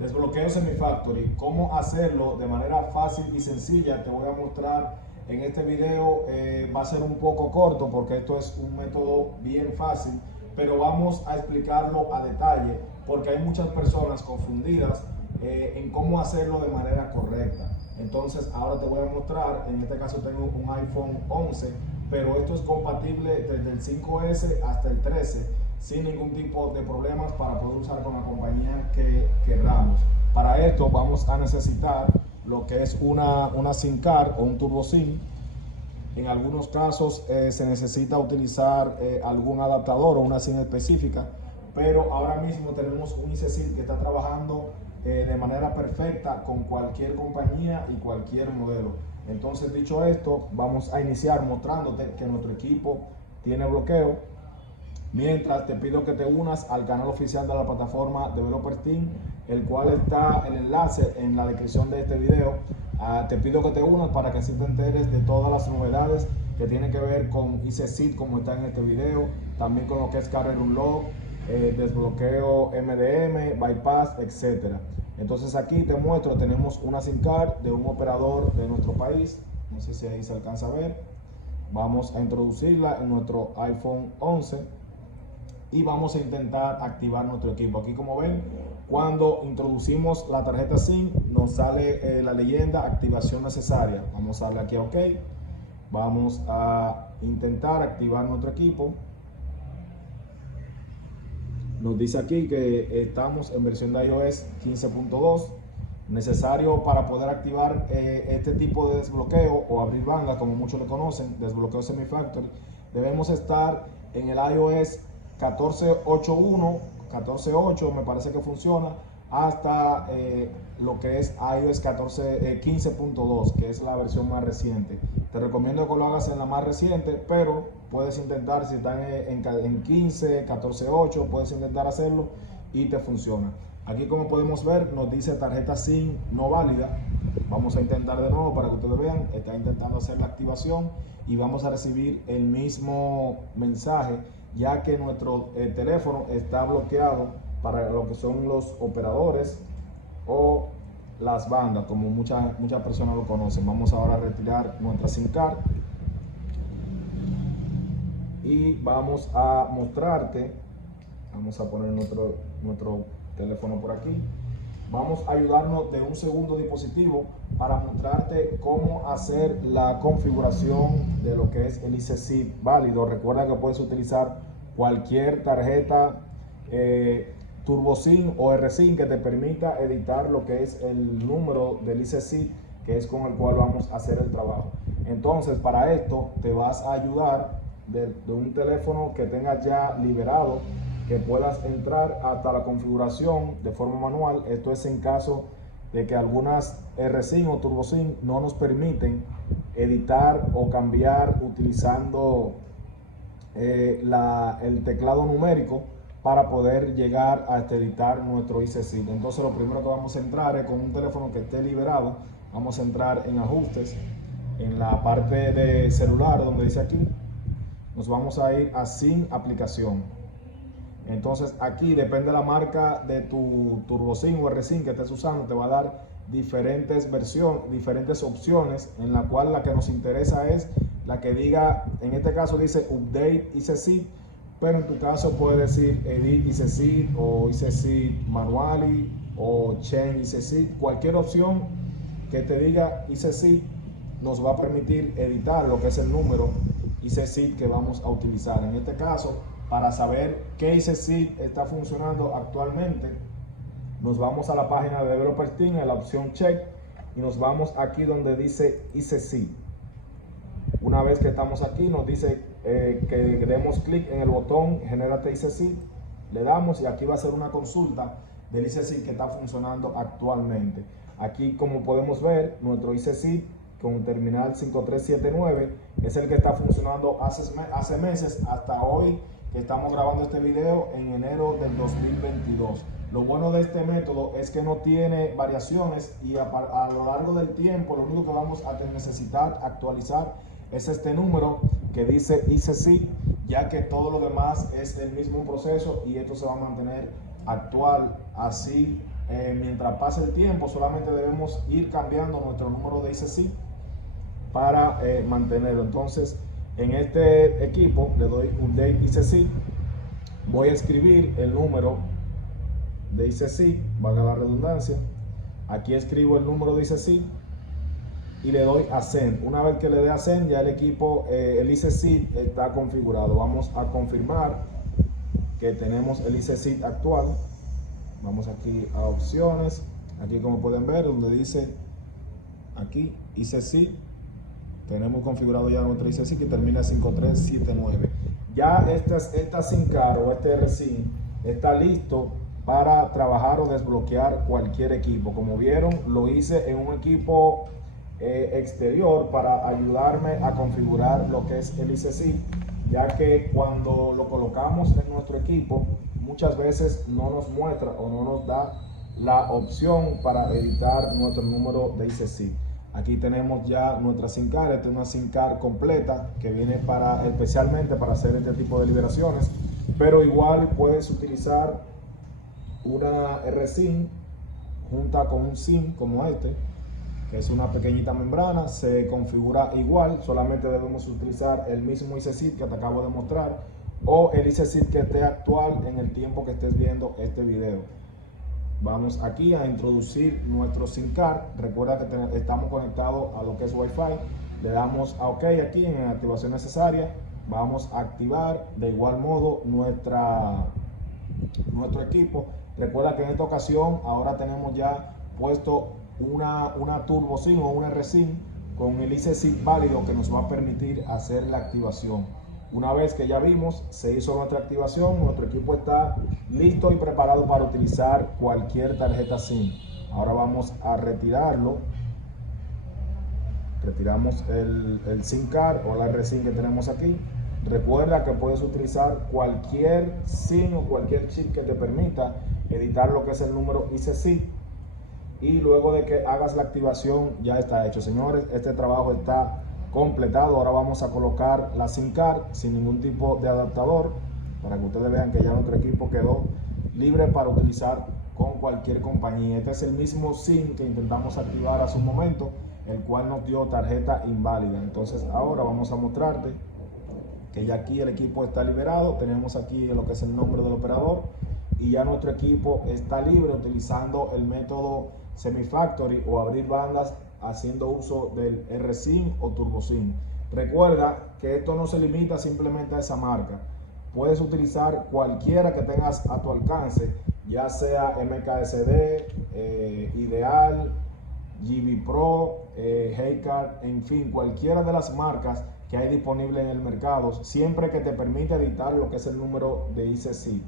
Desbloqueo Semifactory, cómo hacerlo de manera fácil y sencilla, te voy a mostrar en este video. Va a ser un poco corto porque esto es un método bien fácil, pero vamos a explicarlo a detalle porque hay muchas personas confundidas en cómo hacerlo de manera correcta. Entonces ahora te voy a mostrar, en este caso tengo un iPhone 11, pero esto es compatible desde el 5S hasta el 13 sin ningún tipo de problemas para poder usar con la compañía que queramos. Para esto vamos a necesitar lo que es una SIM card o un turbo SIM. En algunos casos se necesita utilizar algún adaptador o una SIM específica, pero ahora mismo tenemos un ICSID que está trabajando de manera perfecta con cualquier compañía y cualquier modelo. Entonces, dicho esto, vamos a iniciar mostrándote que nuestro equipo tiene bloqueo. Mientras, te pido que te unas al canal oficial de la plataforma Developer Team, el cual está el enlace en la descripción de este video. Te pido que te unas para que así te enteres de todas las novedades que tienen que ver con ICSID, como está en este video, también con lo que es Carrier Unlock, desbloqueo MDM, bypass, etc. Entonces aquí te muestro, tenemos una SIM card de un operador de nuestro país, no sé si ahí se alcanza a ver. Vamos a introducirla en nuestro iPhone 11 y vamos a intentar activar nuestro equipo. Aquí, como ven, cuando introducimos la tarjeta SIM nos sale la leyenda activación necesaria. Vamos a darle aquí a OK. Vamos a intentar activar nuestro equipo. Nos dice aquí que estamos en versión de iOS 15.2. Necesario para poder activar este tipo de desbloqueo o abrir banda, como muchos lo conocen, desbloqueo Semifactory, debemos estar en el iOS 14.8.1, 14.8 me parece que funciona, hasta lo que es iOS 15.2, que es la versión más reciente. Te recomiendo que lo hagas en la más reciente, pero puedes intentar, si están en 15, 14.8, puedes intentar hacerlo y te funciona. Aquí, como podemos ver, nos dice tarjeta SIM no válida. Vamos a intentar de nuevo para que ustedes vean. Está intentando hacer la activación y vamos a recibir el mismo mensaje, ya que nuestro teléfono está bloqueado para lo que son los operadores o las bandas, como muchas personas lo conocen. Vamos ahora a retirar nuestra SIM card y vamos a mostrarte. Vamos a poner nuestro teléfono por aquí. Vamos a ayudarnos de un segundo dispositivo para mostrarte cómo hacer la configuración de lo que es el ICSID válido. Recuerda que puedes utilizar cualquier tarjeta Turbo SIM o RSIM que te permita editar lo que es el número del ICSID, que es con el cual vamos a hacer el trabajo. Entonces, para esto te vas a ayudar de un teléfono que tengas ya liberado, que puedas entrar hasta la configuración de forma manual. Esto es en caso de que algunas RSIM o Turbo SIM no nos permiten editar o cambiar utilizando el teclado numérico para poder llegar a editar nuestro ICSID. Entonces, lo primero que vamos a entrar es con un teléfono que esté liberado. Vamos a entrar en ajustes, en la parte de celular donde dice aquí, nos vamos a ir a SIM aplicación. Entonces aquí, depende de la marca de tu Turbo SIM o RSIM que estés usando, te va a dar diferentes versiones, diferentes opciones, en la cual la que nos interesa es la que diga, en este caso dice Update ICSID, pero en tu caso puede decir Edit ICSID o ICSID Manually o Change ICSID. Cualquier opción que te diga ICSID nos va a permitir editar lo que es el número ICSID que vamos a utilizar. En este caso, para saber qué ICSID está funcionando actualmente, nos vamos a la página de Developer Team, en la opción Check, y nos vamos aquí donde dice ICSID. Una vez que estamos aquí, nos dice que demos clic en el botón Genérate ICSID. Le damos y aquí va a ser una consulta del ICSID que está funcionando actualmente. Aquí, como podemos ver, nuestro ICSID con terminal 5379 es el que está funcionando hace meses hasta hoy, que estamos grabando este video en enero del 2022. Lo bueno de este método es que no tiene variaciones y a lo largo del tiempo lo único que vamos a necesitar actualizar es este número que dice ICSID, ya que todo lo demás es el mismo proceso y esto se va a mantener actual así mientras pase el tiempo, solamente debemos ir cambiando nuestro número de ICC para mantenerlo. Entonces, en este equipo le doy Update ICC, voy a escribir el número de ICC, valga la redundancia. Aquí escribo el número de ICC y le doy a Send. Una vez que le dé a Send, ya el equipo, el ICC está configurado. Vamos a confirmar que tenemos el ICC actual. Vamos aquí a opciones. Aquí, como pueden ver, donde dice aquí ICC, tenemos configurado ya nuestro ICC que termina en 5379. Ya esta SIM card o este RSIM está listo para trabajar o desbloquear cualquier equipo. Como vieron, lo hice en un equipo exterior para ayudarme a configurar lo que es el ICC, ya que cuando lo colocamos en nuestro equipo muchas veces no nos muestra o no nos da la opción para editar nuestro número de ICC. Aquí tenemos ya nuestra SIM card. Esta es una SIM card completa que viene especialmente para hacer este tipo de liberaciones, pero igual puedes utilizar una RSIM junta con un SIM como este, que es una pequeñita membrana. Se configura igual, solamente debemos utilizar el mismo ICC que te acabo de mostrar o el ICC que esté actual en el tiempo que estés viendo este video. Vamos aquí a introducir nuestro SIM card. Recuerda que estamos conectados a lo que es Wi-Fi. Le damos a OK aquí en activación necesaria. Vamos a activar de igual modo nuestro equipo. Recuerda que en esta ocasión ahora tenemos ya puesto una Turbo SIM o una RSIM con el ICC válido que nos va a permitir hacer la activación. Una vez que ya vimos, se hizo nuestra activación, nuestro equipo está listo y preparado para utilizar cualquier tarjeta SIM. Ahora vamos a retirarlo. Retiramos el SIM card o la RSIM que tenemos aquí. Recuerda que puedes utilizar cualquier SIM o cualquier chip que te permita editar lo que es el número ICC. Y luego de que hagas la activación ya está hecho. Señores, este trabajo está completado. Ahora vamos a colocar la SIM card sin ningún tipo de adaptador para que ustedes vean que ya nuestro equipo quedó libre para utilizar con cualquier compañía. Este es el mismo SIM que intentamos activar hace un momento, el cual nos dio tarjeta inválida. Entonces ahora vamos a mostrarte que ya aquí el equipo está liberado. Tenemos aquí lo que es el nombre del operador y ya nuestro equipo está libre utilizando el método Semi-Factory o abrir bandas haciendo uso del RSIM o Turbo SIM. Recuerda que esto no se limita simplemente a esa marca. Puedes utilizar cualquiera que tengas a tu alcance, ya sea MKSD, Ideal, GB Pro, Heycard, en fin, cualquiera de las marcas que hay disponible en el mercado, siempre que te permita editar lo que es el número de ICC.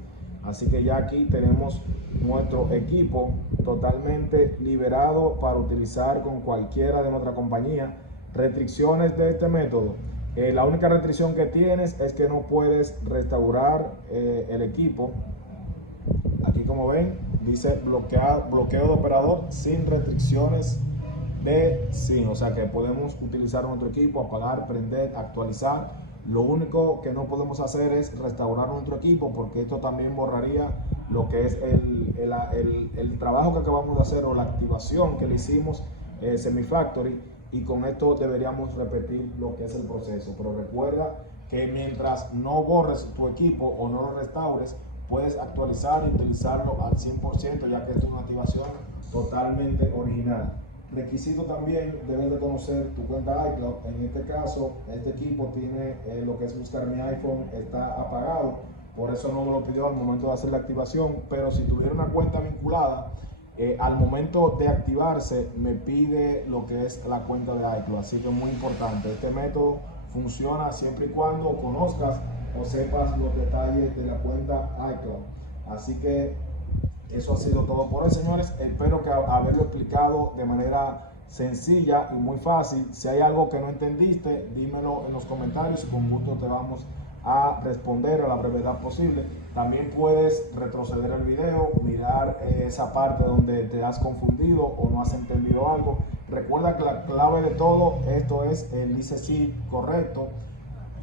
Así que ya aquí tenemos nuestro equipo totalmente liberado para utilizar con cualquiera de nuestra compañía. Restricciones de este método. La única restricción que tienes es que no puedes restaurar el equipo. Aquí, como ven, dice bloqueo de operador sin restricciones de SIM. O sea que podemos utilizar nuestro equipo, apagar, prender, actualizar. Lo único que no podemos hacer es restaurar nuestro equipo, porque esto también borraría lo que es el trabajo que acabamos de hacer o la activación que le hicimos Semi-Factory, y con esto deberíamos repetir lo que es el proceso. Pero recuerda que mientras no borres tu equipo o no lo restaures, puedes actualizar y utilizarlo al 100%, ya que esto es una activación totalmente original. Requisito también, debes de conocer tu cuenta iCloud. En este caso, este equipo tiene lo que es buscar mi iPhone, está apagado, por eso no me lo pidió al momento de hacer la activación. Pero si tuviera una cuenta vinculada, al momento de activarse me pide lo que es la cuenta de iCloud. Así que es muy importante, este método funciona siempre y cuando conozcas o sepas los detalles de la cuenta iCloud. Así que eso ha sido todo por hoy, señores. Espero que haberlo explicado de manera sencilla y muy fácil. Si hay algo que no entendiste, dímelo en los comentarios y con gusto te vamos a responder a la brevedad posible. También puedes retroceder el video, mirar esa parte donde te has confundido o no has entendido algo. Recuerda que la clave de todo esto es el ICC correcto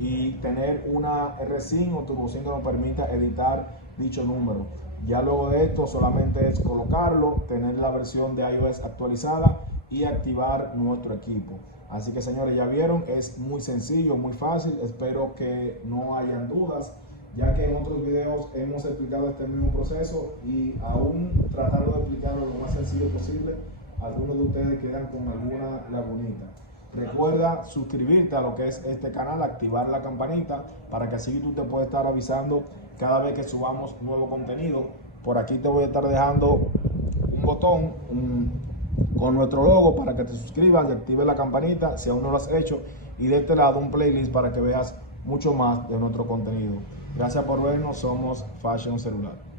y tener una RSIM o Turbo SIM que nos permita editar dicho número. Ya luego de esto solamente es colocarlo, tener la versión de iOS actualizada y activar nuestro equipo. Así que señores, ya vieron, es muy sencillo, muy fácil. Espero que no hayan dudas, ya que en otros videos hemos explicado este mismo proceso y aún tratando de explicarlo lo más sencillo posible, algunos de ustedes quedan con alguna lagunita. Recuerda suscribirte a lo que es este canal, activar la campanita para que así tú te puedas estar avisando cada vez que subamos nuevo contenido. Por aquí te voy a estar dejando un botón con nuestro logo para que te suscribas y actives la campanita si aún no lo has hecho, y de este lado un playlist para que veas mucho más de nuestro contenido. Gracias por vernos, somos Fashion Celular.